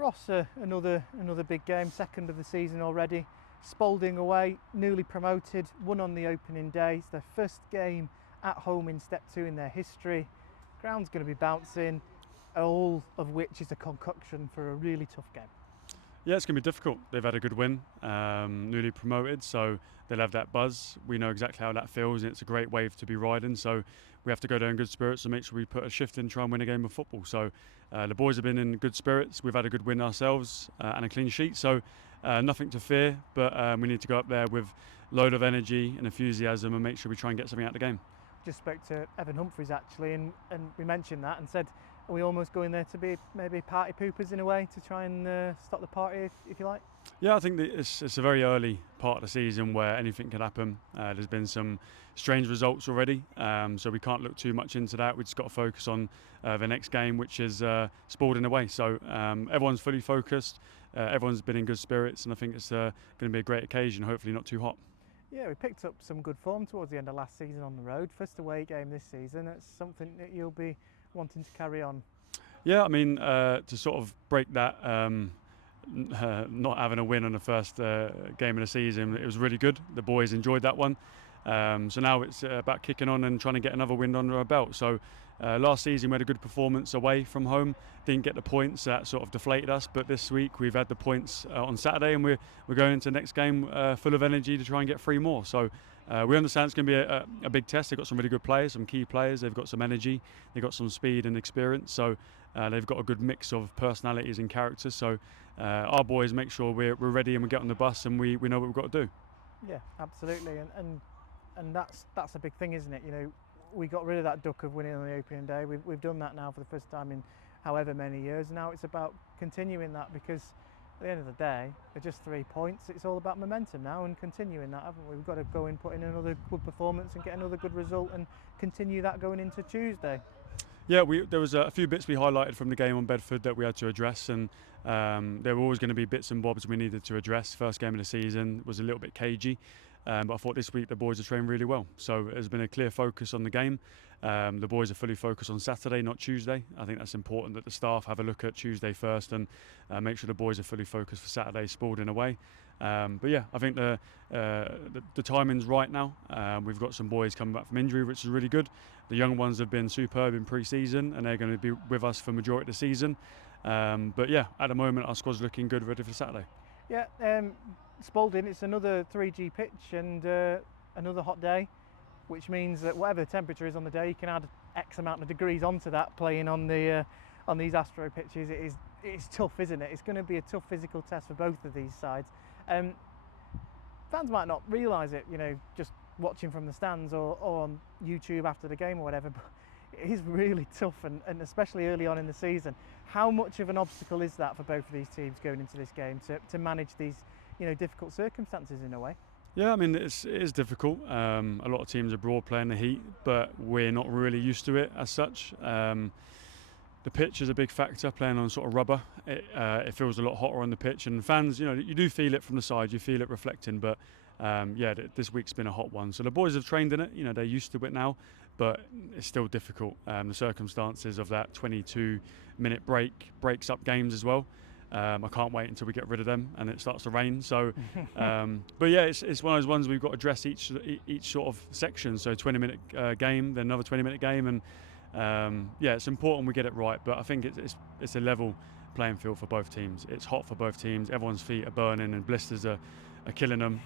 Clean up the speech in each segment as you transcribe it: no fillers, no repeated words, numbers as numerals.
Ross, another big game, second of the season already. Spalding away, newly promoted, won on the opening day. It's their first game at home in Step 2 in their history. Ground's going to be bouncing, all of which is a concoction for a really tough game. Yeah, it's going to be difficult. They've had a good win, newly promoted, so they'll have that buzz. We know exactly how that feels, and it's a great wave to be riding. So we have to go there in good spirits and make sure we put a shift in, try and win a game of football. So the boys have been in good spirits. We've had a good win ourselves and a clean sheet, so nothing to fear. But we need to go up there with a load of energy and enthusiasm and make sure we try and get something out of the game. Just spoke to Evan Humphreys actually, and we mentioned that and said, are we almost going there to be maybe party poopers in a way to try and stop the party, if you like? Yeah, I think that it's a very early part of the season where anything can happen. There's been some strange results already, so we can't look too much into that. We've just got to focus on the next game, which is Spalding away. So everyone's fully focused, everyone's been in good spirits, and I think it's going to be a great occasion, hopefully not too hot. Yeah, we picked up some good form towards the end of last season on the road. First away game this season. It's something that you'll be wanting to carry on. Yeah, I mean, to sort of break that not having a win on the first game of the season, it was really good. The boys enjoyed that one. So now it's about kicking on and trying to get another win under our belt. So last season we had a good performance away from home, didn't get the points, that sort of deflated us, but this week we've had the points on Saturday, and we're going into the next game full of energy to try and get 3 more. So we understand it's going to be a big test. They've got some really good players, some key players, they've got some energy, they've got some speed and experience, so they've got a good mix of personalities and characters. So our boys make sure we're ready and we get on the bus and we know what we've got to do. Yeah, absolutely, and that's a big thing, isn't it? You know, we got rid of that duck of winning on the opening day. We've done that now for the first time in however many years. Now it's about continuing that, because at the end of the day, they're just 3 points. It's all about momentum now and continuing that, haven't we? We've got to go and put in another good performance and get another good result and continue that going into Tuesday. Yeah, there was a few bits we highlighted from the game on Bedford that we had to address, and there were always going to be bits and bobs we needed to address. First game of the season was a little bit cagey, but I thought this week the boys have trained really well. So there's been a clear focus on the game. The boys are fully focused on Saturday, not Tuesday. I think that's important that the staff have a look at Tuesday first and make sure the boys are fully focused for Saturday, Spalding away. But yeah, I think the timing's right now. We've got some boys coming back from injury, which is really good. The young ones have been superb in pre-season, and they're going to be with us for the majority of the season. But yeah, at the moment our squad's looking good, ready for Saturday. Yeah, Spalding, it's another 3G pitch and another hot day, which means that whatever the temperature is on the day, you can add X amount of degrees onto that playing on these Astro pitches. It's tough, isn't it? It's going to be a tough physical test for both of these sides. Fans might not realise it, you know, just watching from the stands or on YouTube after the game or whatever, but it is really tough, and especially early on in the season. How much of an obstacle is that for both of these teams going into this game to manage these, you know, difficult circumstances in a way? Yeah, I mean, it is difficult. A lot of teams abroad play in the heat, but we're not really used to it as such. The pitch is a big factor, playing on sort of rubber. It feels a lot hotter on the pitch, and fans, you know, you do feel it from the side, you feel it reflecting, but yeah, this week's been a hot one. So the boys have trained in it, you know, they're used to it now, but it's still difficult. The circumstances of that 22-minute break breaks up games as well. I can't wait until we get rid of them and it starts to rain. So, but yeah, it's one of those ones we've got to address each sort of section. So 20-minute game, then another 20-minute game, and yeah, it's important we get it right. But I think it's a level playing field for both teams. It's hot for both teams. Everyone's feet are burning and blisters are killing them.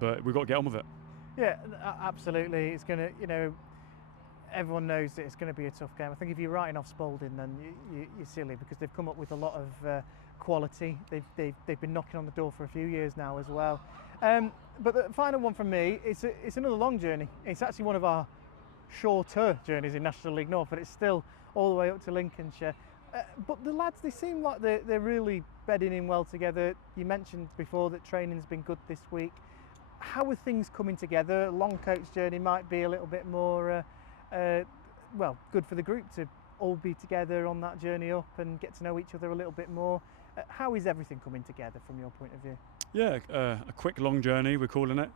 But we've got to get on with it. Yeah, absolutely. It's going to, you know, everyone knows that it's going to be a tough game. I think if you're writing off Spalding, then you're silly, because they've come up with a lot of quality. They've been knocking on the door for a few years now as well. But the final one from me, it's another long journey. It's actually one of our shorter journeys in National League North, but it's still all the way up to Lincolnshire. But the lads, they seem like they're really bedding in well together. You mentioned before that training's been good this week. How are things coming together? A long coach journey might be a little bit more well, good for the group to all be together on that journey up and get to know each other a little bit more. How is everything coming together from your point of view? Yeah, a quick long journey, we're calling it.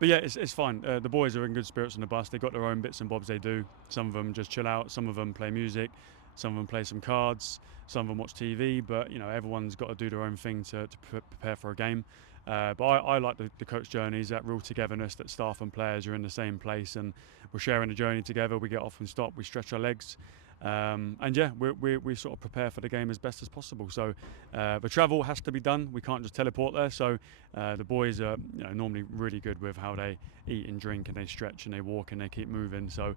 But yeah, it's fine. The boys are in good spirits on the bus. They've got their own bits and bobs they do. Some of them just chill out, some of them play music. some of them play some cards, some of them watch TV, but everyone's got to do their own thing to prepare for a game. But I like the coach journeys, that real togetherness, that staff and players are in the same place and we're sharing the journey together. We get off and stop, we stretch our legs, and yeah, we sort of prepare for the game as best as possible. So the travel has to be done. We can't just teleport there. So the boys are normally really good with how they eat and drink and they stretch and they walk and they keep moving. So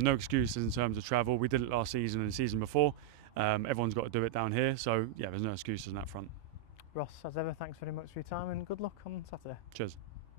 no excuses in terms of travel. We did it last season and the season before. Everyone's got to do it down here. So yeah, there's no excuses on that front. Ross, as ever, thanks very much for your time and good luck on Saturday. Cheers.